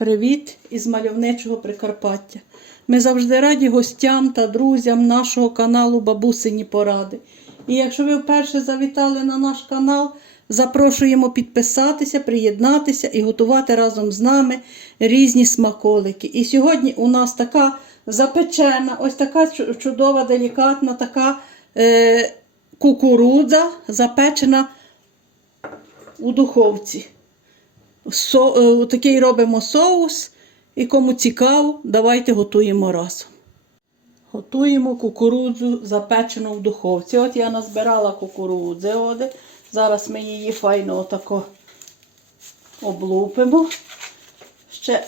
Привіт із мальовничого Прикарпаття. Ми завжди раді гостям та друзям нашого каналу Бабусині Поради. І якщо ви вперше завітали на наш канал, запрошуємо підписатися, приєднатися і готувати разом з нами різні смаколики. І сьогодні у нас така запечена, ось така чудова, делікатна така е, кукурудза, запечена у духовці. Со, е, такий робимо соус. І кому цікаво, давайте готуємо разом. Готуємо кукурудзу запечену в духовці. От я назбирала кукурудзи. Оде. Зараз ми її файно отако облупимо. Ще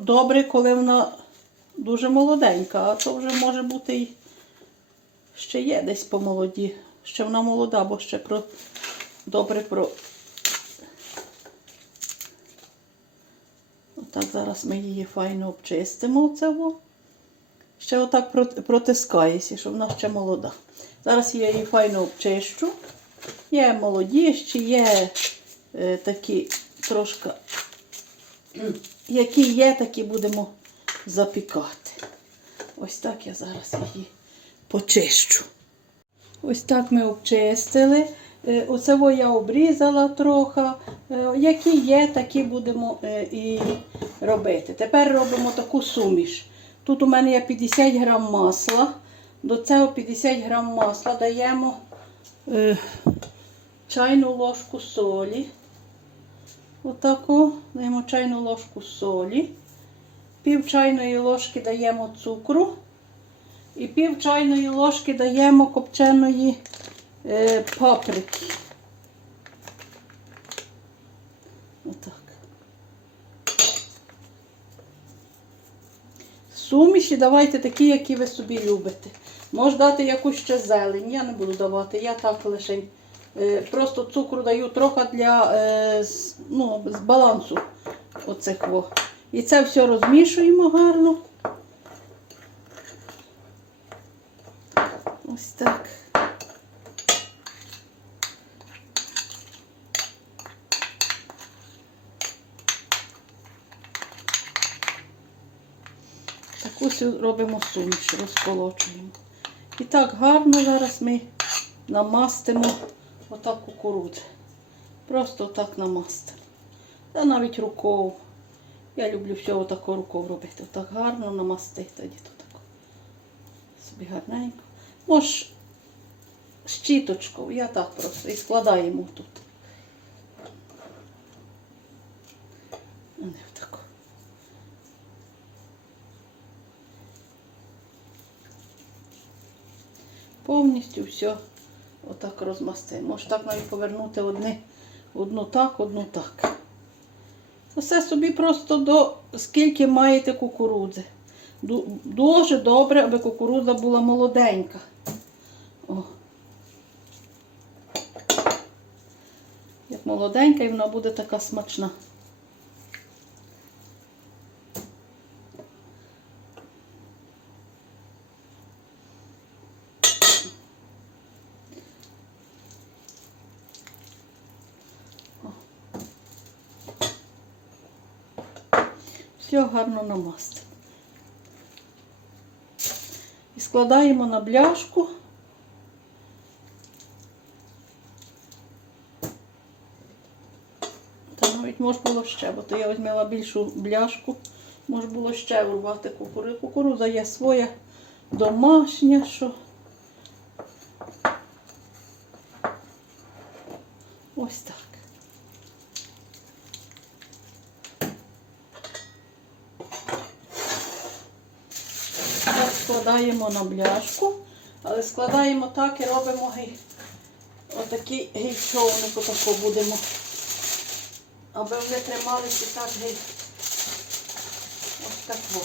добре, коли вона дуже молоденька, а то вже може бути і ще є десь по молоді. Ще вона молода, бо ще про добре про Отак зараз ми її файно обчистимо. Оце. Ще отак прот- протискається, щоб вона ще молода. Зараз я її файно обчищу. Є молодіші, є е, такі трошки, які є, такі будемо запікати. Ось так я зараз її почищу. Ось так ми обчистили. Е, Оце я обрізала трохи. Е, Які є, такі будемо е, і робити. Тепер робимо таку суміш. Тут у мене є 50 грам масла. До цього 50 грам масла даємо чайну ложку солі. Отаку даємо чайну ложку солі. Пів чайної ложки даємо цукру. І пів чайної ложки даємо копченої паприки. Отак. Суміші давайте такі, які ви собі любите. Може дати якусь ще зелень. Я не буду давати. Я так лише е, просто цукру даю трохи для е, ну, з балансу оцих. Во. І це все розмішуємо гарно. Ось так. Таку робимо суміш, розколочуємо. І так гарно зараз ми намастимо отак кукурудзи. Просто отак намастимо. Та навіть рукою. Я люблю все отако рукою робити. Отак гарно намастити тоді то тако. Собі гарненько. Може, щіточкою, я так просто і складаємо тут. А Повністю все отак розмастимо. Може так навіть повернути одне, одну так, одну так. Все собі просто до скільки маєте кукурудзи. Дуже добре, аби кукурудза була молоденька. О. Як молоденька, і вона буде така смачна. Все гарно намастимо. І складаємо на бляшку. Та навіть може було ще, бо то я візьмела більшу бляшку, може було ще урвати кукурудзу. Кукурудза є своя домашня, що. Ось так. Так складаємо на бляшку, але складаємо так і робимо гей, отакий гейчовник, отако будемо. Аби вони трималися так гей. Ось так во.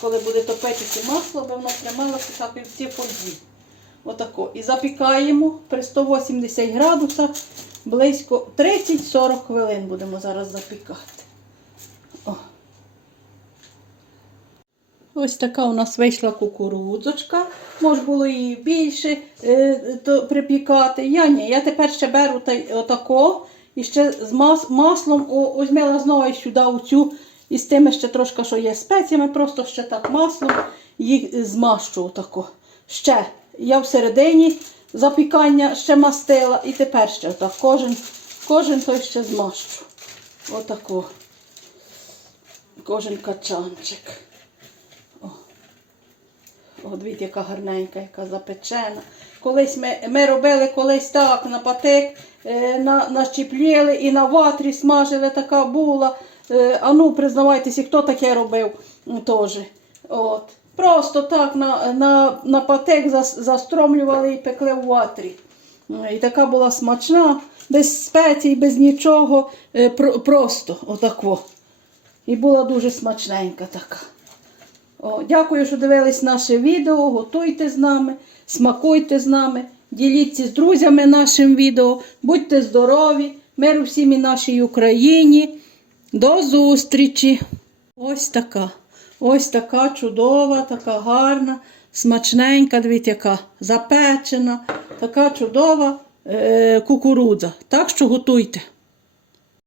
Коли буде топитися масло, аби воно трималося так і в цій фользі. Отако. І запікаємо при 180 градусах близько 30-40 хвилин будемо зараз запікати. О. Ось така у нас вийшла кукурудзочка. Може було її більше е, то припікати. Я ні, я тепер ще беру та, отако і ще з мас, маслом о, знову сюди оцю, і з тими ще трошки, що є спеціями, просто ще так маслом їх змащу отако. Ще я всередині запікання ще мастила і тепер ще отак. Кожен, кожен той ще змащу. Отако. Кожен качанчик. О, дивіться, яка гарненька, яка запечена. Колись ми, ми робили колись так на патик, е, на, нащіпліли і на ватрі смажили, така була. Е, а ну, признавайтеся, хто таке робив теж. От. Просто так на, на, на патик застромлювали і пекли в ватрі. І така була смачна, без спецій, без нічого, е, просто отако. І була дуже смачненька така. О, дякую, що дивились наше відео. Готуйте з нами, смакуйте з нами, діліться з друзями нашим відео. Будьте здорові, миру всім і нашій Україні. До зустрічі! Ось така. Ось така чудова, така гарна, смачненька, дивіться, яка запечена, така чудова е- кукурудза. Так що готуйте.